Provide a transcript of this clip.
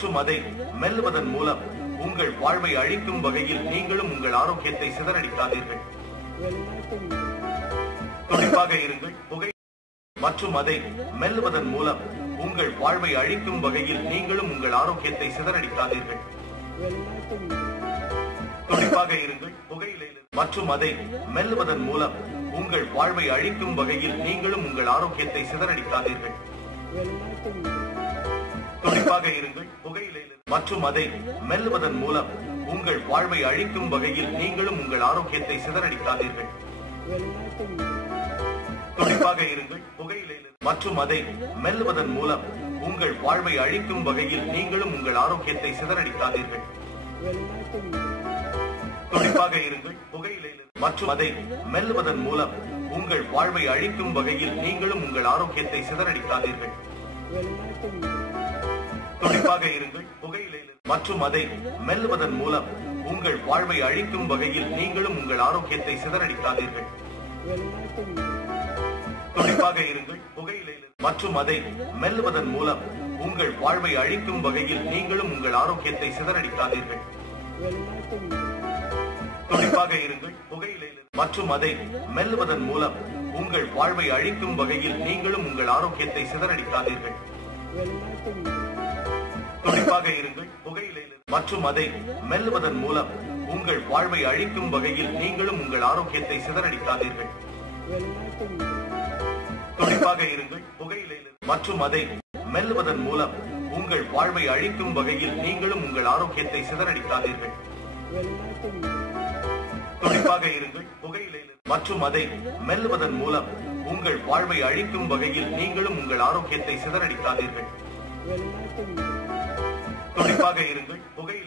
மற்றும் அதை மெல்லுவதன் மூலம் உங்கள் வாழ்வை அழிக்கும் வகையில் நீங்களும் உங்கள் ஆரோக்கியத்தை சிதறடிக்காதீர்கள். துடிப்பாக இருங்கள். புகை மற்றும் அதை மெல்லுவதன் மூலம் உங்கள் வாழ்வை அழிக்கும் வகையில் நீங்களும் உங்கள் ஆரோக்கியத்தை சிதறடிக்காதீர்கள். துடிப்பாக இருங்கள். புகையிலையில் மற்றும் அதை மெல்லுவதன் மூலம் உங்கள் வாழ்வை அழிக்கும் வகையில் நீங்களும் உங்கள் ஆரோக்கியத்தை சிதறடிக்காதீர்கள். துடிப்பாக இருங்கள். புகையிலையில் மற்றும் அதை மெல்லுவதன் மூலம் உங்கள் வாழ்வை அழிக்கும் வகையில் நீங்களும் உங்கள் ஆரோக்கியத்தை சிதறடிக்காதீர்கள். துடிப்பாக இருங்கள். புகையிலையில் மற்றும் அதை மெல்லுவதன் மூலம் உங்கள் வாழ்வை அழிக்கும் வகையில் நீங்களும் உங்கள் ஆரோக்கியத்தை சிதறடிக்காதீர்கள். துடிப்பாக இருங்கள். புகையிலையில் மற்றும் அதை மெல்லுவதன் மூலம் உங்கள் வாழ்வை அழிக்கும் வகையில் நீங்களும் உங்கள் ஆரோக்கியத்தை சிதறடிக்காதீர்கள். துடிப்பாக இருங்கள். புகையிலையில் மற்றும் அதை மெல்லுவதன் மூலம் உங்கள் வாழ்வை அழிக்கும் வகையில் நீங்களும் உங்கள் ஆரோக்கியத்தை சிதறடிக்காதீர்கள். துடிப்பாக இருங்கள். புகையிலையில் மற்றும் அதை மெல்லுவதன் மூலம் உங்கள் வாழ்வை அழிக்கும் வகையில் நீங்களும் உங்கள் ஆரோக்கியத்தை சிதறடிக்காதீர்கள். துடிப்பாக இருங்கள். புகையிலையில் மற்றும் அதை மெல்லுவதன் மூலம் உங்கள் வாழ்வை அழிக்கும் வகையில் நீங்களும் உங்கள் ஆரோக்கியத்தை சிதறடிக்காதீர்கள். துடிப்பாக இருங்கள். புகையிலையில் மற்றும் அதை மெல்லுவதன் மூலம் உங்கள் வாழ்வை அழிக்கும் வகையில் நீங்களும் உங்கள் ஆரோக்கியத்தை சிதறடிக்காதீர்கள். துடிப்பாக இருங்கள். புகையிலையில் மற்றும் அதை மெல்லுவதன் மூலம் உங்கள் வாழ்வை அழிக்கும் வகையில் நீங்களும் உங்கள் ஆரோக்கியத்தை சிதறடிக்காதீர்கள். துடிப்பாக இருங்கள். புகையிலையில் மற்றும் அதை மெல்லுவதன் மூலம் உங்கள் வாழ்வை அழிக்கும் வகையில் நீங்களும் உங்கள் ஆரோக்கியத்தை சிதறடிக்காதீர்கள். துடிப்பாக இருங்கள். புகை